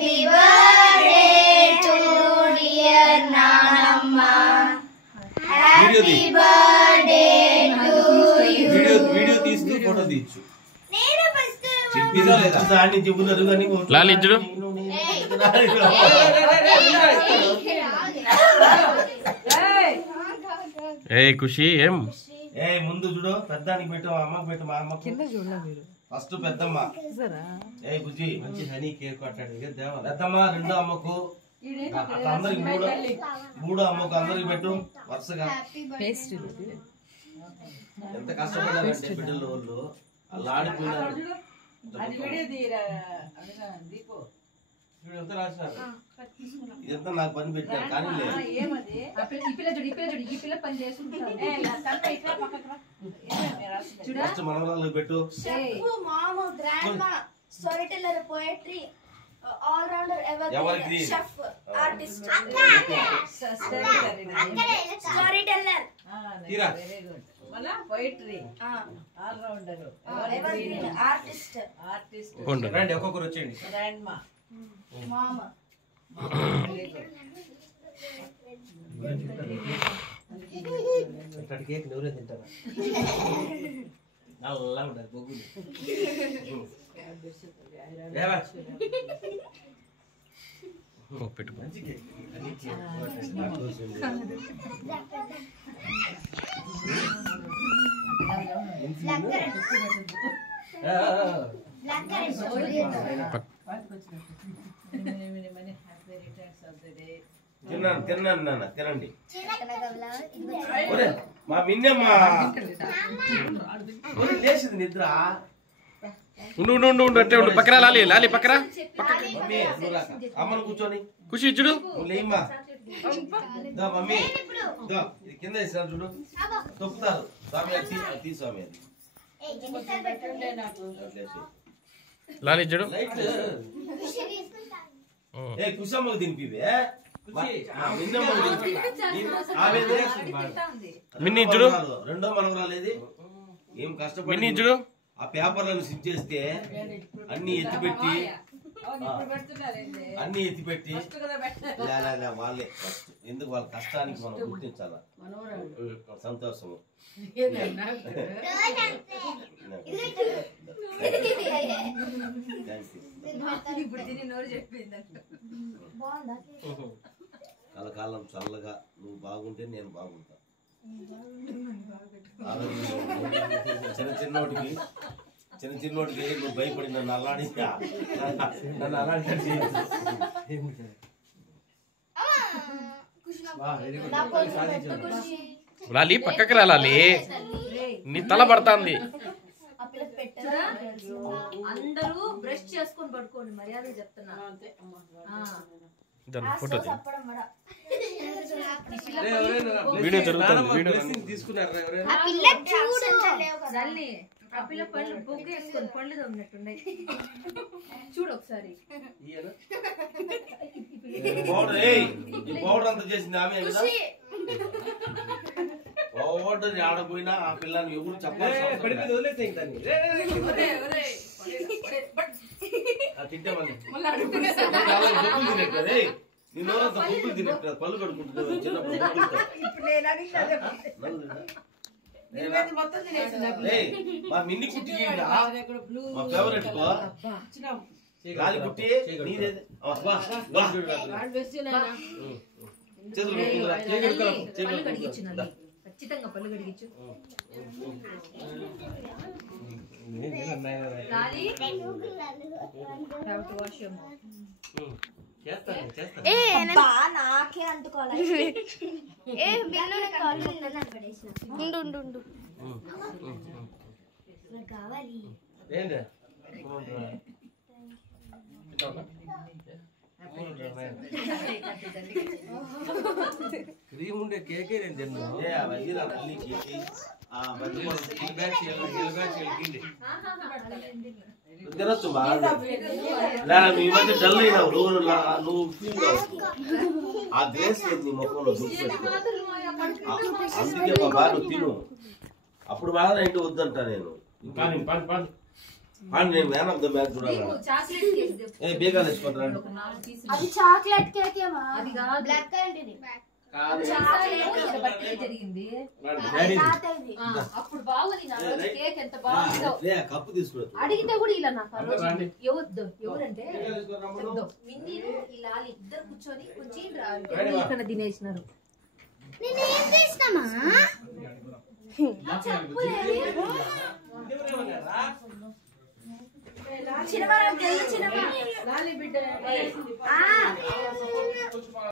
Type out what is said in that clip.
Happy birthday to dear Nanamma. Happy birthday to you. Video తీస్తూ photo తీయచ్చు. నేను first చెప్పిరా లేదా దాన్ని చెబుతారు కానీ లాలి ఇచ్చుడు. ఏ ఖుషి ఏం ముందు చూడు పెద్దానికి పెట్టు అమ్మకి పెట్టు మా అమ్మకి కింద చూడలే మీరు ఫస్ట్ పెద్దమ్మ ఖుషి మంచి హనీ కేక్ కట్టాడు పెద్దమ్మ రెండో అమ్మకు అట్లా అందరికి మూడో అమ్మకు అందరికి పెట్టు వరుసగా ఎంత కష్టపడ్డారంటే బిడ్డల వాళ్ళు అలా ఆడిపోయినారు ఎంత రాశారు ఇదంతా నాకు పని పెట్టారు కానీ ఫస్ట్ మనవరాలకు పెట్టు story teller poetry all rounder ఎవరికి షెఫ్ ఆర్టిస్ట్ స్టోరీ టెల్లర్ తీరా మళ్ళా పోయిటరీ ఆల్ రౌండర్ ఆర్టిస్ట్ రండి ఒక్కొక్కరు వచ్చేయండి గ్రాండ్ మా మామ కేక్ ఎవరే తింటారా నల్లగా ఉండాలి బొగ్గులు పెట్టు మంచి కేక్ తిన్నాను నాన్న తినండి మా మిన్నమ్మ లేచింది నిద్ర ఉండు ఉండు ఉండు ఉండు అంటే ఉండు పక్కరా లాలి లాలి పక్కరా మమ్మీ నువ్వు రాక అమ్మను కూర్చొని ఖుషి ఇచ్చుడు. నువ్వు లేమ్మా దా మమ్మీ దా ఇది కింద వేసాను చూడు తొక్కుతారు స్వామి అది తీ స్వామి అది లాలి ఇచ్చుడు. లైట్ ఏ కుషమ్మకు తినిపివే మిన్ని ఇచ్చుడు. రెండో మనవరాలేది ఏం కష్టపడి మిన్ని ఇచ్చుడు. ఆ పేపర్లను సించేస్తే అన్ని ఎత్తిపెట్టి వాళ్ళే ఫస్ట్ ఎందుకు వాళ్ళ కష్టానికి మనం గుర్తించాలా సంతోషము కలకాలం చల్లగా నువ్వు బాగుంటే నేను బాగుంటా చిన్న చిన్నోడికి నువ్వు భయపడి నన్ను అలాడి లాలి పక్కకి రా లాలి నీ తల పడుతుంది. అందరూ బ్రష్ చేసుకొని పడుకోండి మర్యాద చెప్తున్నా. ఫోటో వీడియో జరుగుతుంది. వీడియో ఆ పిల్ల పళ్ళు బొగ్గు వేసుకొని పళ్ళు తమ్మినట్టున్నాయి చూడు ఒకసారి. పౌడర్ అంతా చేసింది ఆమె కదా పౌడర్ ఆడపోయినా ఆ పిల్లని ఎవరు చెప్పాలి తింటే నీ నోరంతా బొగ్గులు తినట్టు పళ్ళు కడుకుంటుంది చిన్నప్పుడు మా మిన్ని కుట్టికి మా ఫేవరెట్ గాలి కుట్టి ఖచ్చితంగా పళ్ళు కడిగించు. నాకే అంటుకోవాలి కావాలి క్రీమ్ ఉండే కేకే నేను తిన్నాను తినొచ్చు బాగా ఈ మధ్య డల్ అయినావు నువ్వు ఫీల్ కావచ్చు ఆ గ్రేస్ లేదు నీ ముఖంలో గుర్తుపెట్టుకో అందుకే బాగా నువ్వు తిను అప్పుడు బాగా ఇంటి వద్దంటా నేను నేను మ్యాన్ ఆఫ్ ద మ్యాచ్ చూడాలి. చాక్లెట్ కేక్ తెప్పు. ఏ బేగాలు వేసుకుంటారా? అది చాక్లెట్ కేక్ ఏమా? అది కాదు. బ్లాక్ కలర్ జరిగింది తాతది. అప్పుడు బాగుంది నా రోజు కేక్ ఎంత బాగుందో. కప్పు తీసుకురా. అడిగితే కూడా ఇలా నాకు ఆ రోజు ఎవరంటే మిన్నీను ఇలా ఇద్దరు కూర్చొని కొంచెం ఇక్కడ తినేసినారు. చిన్నమా